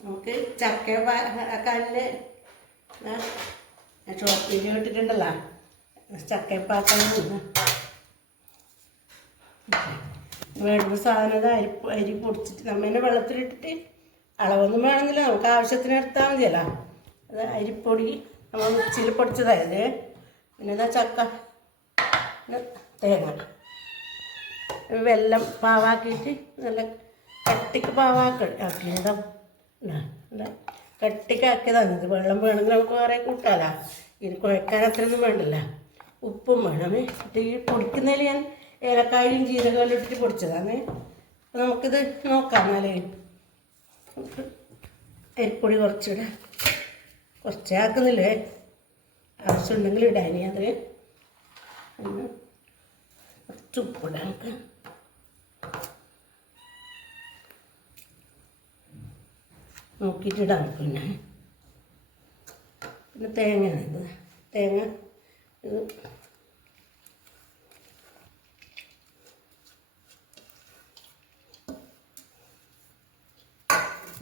നമുക്ക് ചക്ക കല്ല് ഷോപ്പിൽ ഇട്ടിട്ടുണ്ടല്ലോ ചക്കപ്പാക്കാൻ വേണ്ടുന്ന സാധനം അരി പൊടിച്ചിട്ട് നമ്മൾ തന്നെ വെള്ളത്തിലിട്ടിട്ട് അളവൊന്നും വേണമെന്നില്ല, നമുക്ക് ആവശ്യത്തിന് എടുത്താൽ മതിയല്ലോ. അത് അരിപ്പൊടി നമ്മൾ മിക്സിയിൽ പൊടിച്ചതായത്. പിന്നെ ഇതാ ചക്ക, പിന്നെ തേങ്ങ, വെല്ലം പാവാക്കിയിട്ട് നല്ല കട്ടിക്ക് ആക്കിയതാ. നല്ല കട്ടിക്കാക്കിയതാണ്. ഇത് വെള്ളം വേണമെങ്കിൽ നമുക്ക് വേറെ കൂട്ടാലോ. ഇത് കുഴക്കാൻ അത്രയൊന്നും വേണ്ടല്ല. ഉപ്പും വേണം. ഈ പൊടിക്കുന്നതിൽ ഞാൻ ഏലക്കായും ജീരകമെല്ലാം ഇട്ടിട്ട് പൊടിച്ചതാണ്. അപ്പോൾ നമുക്കിത് നോക്കാം. എന്നാലേ അരിപ്പൊടി കുറച്ചിടാം. കുറച്ചേ ആക്കുന്നില്ലേ, ആവശ്യമുണ്ടെങ്കിൽ ഇടാനി. അത് കുറച്ച് ഉപ്പിടാം നമുക്ക്. നോക്കിയിട്ടിടാം. പിന്നെ തേങ്ങ, തേങ്ങ ഇത്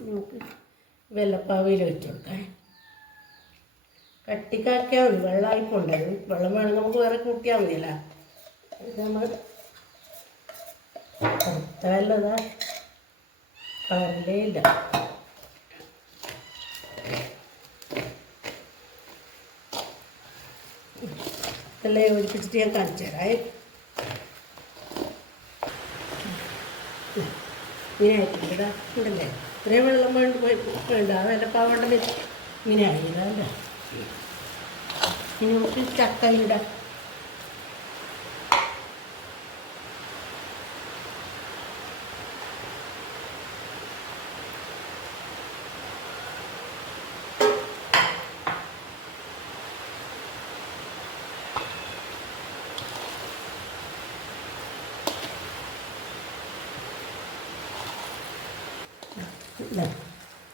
നമുക്ക് വെള്ളപ്പാവയിൽ വെച്ച് കൊടുക്കാം. കട്ടിക്കാക്കിയാൽ മതി, വെള്ളമായി പോണ്ടത്. വെള്ളം വേണമെങ്കിൽ നമുക്ക് വേറെ കൂട്ടിയാൽ മതിയല്ല. ഇത് നമ്മൾ കൊടുത്താലതാ കളറിലേ ഇല്ല. ഇതെല്ലാം യോജിപ്പിച്ചിട്ട് ഞാൻ കാണിച്ചു തരാം. ഇങ്ങനെ ആയിട്ടില്ല ഉണ്ടല്ലേ, ഇത്രയും വെള്ളം വേണ്ട. വെള്ളപ്പാവണ്ട ഇങ്ങനെ ആയില്ല. ഇനി നമുക്ക് ചക്കയിലിടാം.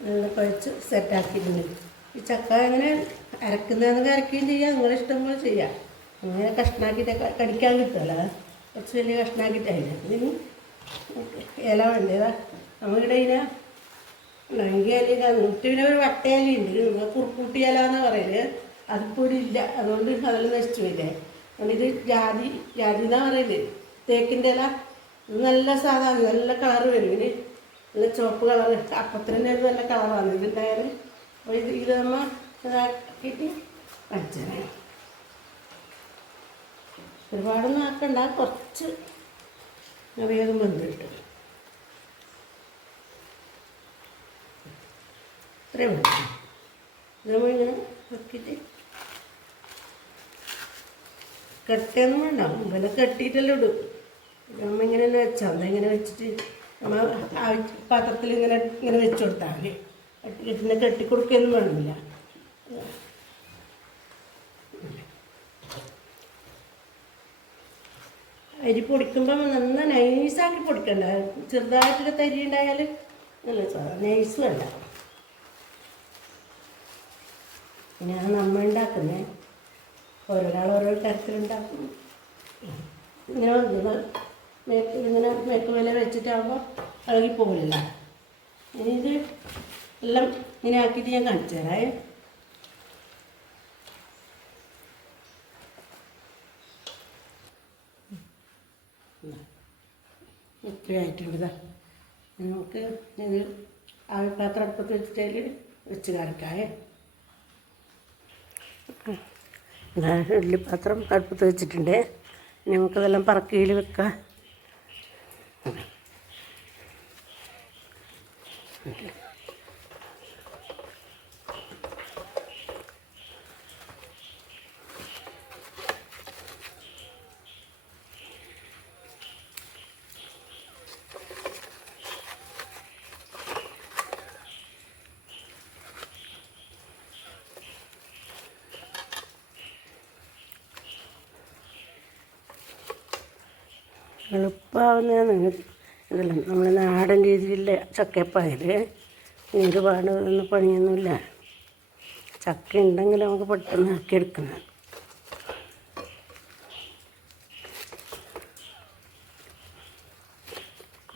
നല്ല കുഴച്ച് സെറ്റാക്കിയിട്ടുണ്ട്. ഈ ചക്ക അങ്ങനെ അരക്കുന്നതെന്നൊക്കെ അരക്കുകയും ചെയ്യാം, നിങ്ങളിഷ്ടം പോലെ ചെയ്യാം. അങ്ങനെ കഷ്ണാക്കിയിട്ട് കടിക്കാൻ കിട്ടുമല്ലോ, കുറച്ച് വലിയ കഷ്ണാക്കിയിട്ടായില്ല. ഇതിന് ഇല വേണ്ടതാ നമ്മളിവിടെ ഇല ഉണ്ടെങ്കിൽ ഇല നൂറ്റി പിന്നെ ഒരു വട്ടയിലുണ്ട്, നമ്മൾ കുറുക്കൂട്ടി ഇല എന്നാണ് പറയല്. അതിപ്പോൾ ഇവിടെ ഇല്ല, അതുകൊണ്ട് അതെല്ലാം നശിച്ചു പോയില്ലേ. അതുകൊണ്ട് ഇത് ജാതി എന്നാണ് പറയല്, തേക്കിൻ്റെ ഇല. ഇത് നല്ല സാധാരണ നല്ല കളറ് വരും. ഇതിന് നല്ല ചുവപ്പ് കളർ, അപ്പത്തിന് നല്ല കളറാണ് ഇതുണ്ടായാൽ. അപ്പോൾ ഇത് നമ്മൾ ഇതാക്കിയിട്ട് വച്ചേ. ഒരുപാടൊന്നും ആക്കണ്ട, കുറച്ച് വേഗം വെന്ത് കിട്ടും. ഇത്രയും വേണം. ഇത് നമ്മളിങ്ങനെ ആക്കിയിട്ട് കെട്ടിയൊന്നും വേണ്ട, മുമ്പെല്ലാം കെട്ടിയിട്ടെല്ലാം ഇടും. നമ്മൾ ഇങ്ങനെ വെച്ചാൽ മതി. ഇങ്ങനെ വെച്ചിട്ട് നമ്മൾ പാത്രത്തിൽ ഇങ്ങനെ വെച്ച് കൊടുത്താൽ മതി. കെട്ടിനെ കെട്ടിക്കൊടുക്കുകയൊന്നും വേണമെന്നില്ല. അരി പൊടിക്കുമ്പം നന്നായി നൈസാക്കി പൊടിക്കണ്ട, ചെറുതായിട്ടൊരു തരി ഉണ്ടായാൽ നല്ല സാധനം. നൈസ് വേണ്ട. ഞാൻ നമ്മൾ ഉണ്ടാക്കുന്നേ, ഓരോരാൾ ഓരോ തരത്തിലുണ്ടാക്കും. ഇങ്ങനെ മേക്ക് വില വെച്ചിട്ടാകുമ്പോൾ ഇളകി പോകില്ല. ഇനി ഇത് എല്ലാം ഇങ്ങനെ ആക്കിയിട്ട് ഞാൻ കാണിച്ചു തരാം. ഇത്രയായിട്ടുണ്ട്. നമുക്ക് ഇത് ആവിപ്പാത്രം അടുപ്പത്ത് വെച്ചിട്ട് വെച്ച് കാണിക്കാം. ഇഡ്ഡലിപ്പാത്രം അടുപ്പത്ത് വെച്ചിട്ടുണ്ട്. നമുക്കതെല്ലാം പറക്കിയിൽ വെക്കാം. എളുപ്പമാവുന്നതാണ് ഇതെല്ലാം. നമ്മൾ നാടൻ രീതിയിലുള്ള ചക്കയപ്പായത് ഒരുപാട് ഒന്നും പണിയൊന്നുമില്ല. ചക്ക ഉണ്ടെങ്കിൽ നമുക്ക് പെട്ടെന്ന് ആക്കിയെടുക്കുന്നത്.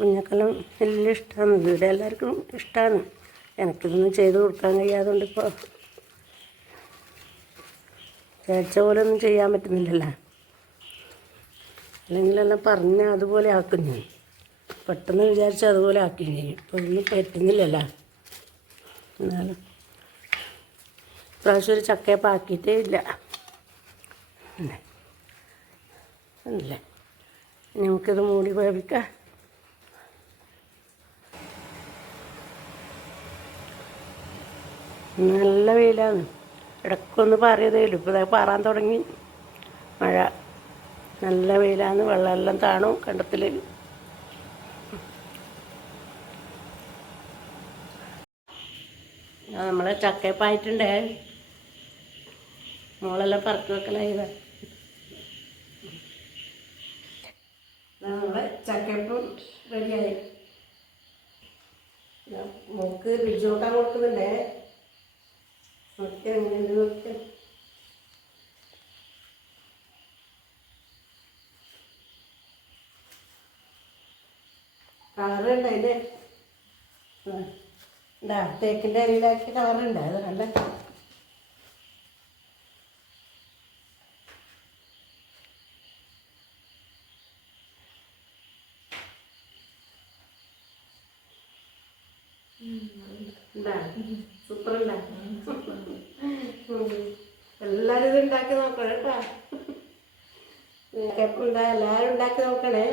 കുഞ്ഞക്കെല്ലാം വലിയ ഇഷ്ടമാണ്. ഇവിടെ എല്ലാവർക്കും ഇഷ്ടമാണ്. എനിക്കിതൊന്നും ചെയ്ത് കൊടുക്കാൻ കഴിയാതുകൊണ്ട് ഇപ്പോൾ വിചാരിച്ച പോലെ ഒന്നും ചെയ്യാൻ പറ്റുന്നില്ലല്ലോ. അല്ലെങ്കിലെല്ലാം പറഞ്ഞാൽ അതുപോലെ ആക്കും ഞാൻ. പെട്ടെന്ന് വിചാരിച്ചാൽ അതുപോലെ ആക്കുകയും ചെയ്യും. ഇപ്പോൾ ഒന്നും പറ്റുന്നില്ലല്ലോ. എന്നാലും പ്രാവശ്യം ഒരു ചക്കയപ്പം ആക്കിയിട്ടേ ഇല്ല. അല്ലേ നമുക്കിത് മൂടി വേവിക്കാം. നല്ല വെയിലാണ്. ഇടയ്ക്കൊന്ന് പാറിയതേലും ഇപ്പോൾ പാറാൻ തുടങ്ങി മഴ. നല്ല വെയിലാണ്. വെള്ളമെല്ലാം താണു കണ്ടത്തിൽ. നമ്മളെ ചക്കയപ്പായിട്ടുണ്ടേ. മോളെല്ലാം പറക്കി വെക്കലായതാ. നമ്മളെ ചക്കയപ്പം റെഡിയായി. മോക്ക് രുചി നോക്കാൻ കൊടുക്കുന്നുണ്ടേ. നോക്കിയാൽ എങ്ങനെയുണ്ട് നോക്കിയാൽ. കളറുണ്ട് അതിൻ്റെ. എന്താ തേക്കിൻ്റെ അരിയിലാക്കി കളറുണ്ട്. അത് നല്ല സൂപ്പർ ഉണ്ടാക്കും. എല്ലാവരും ഇത് ഉണ്ടാക്കി നോക്കണം കേട്ടോ. എല്ലാവരും ഉണ്ടാക്കി നോക്കണേ.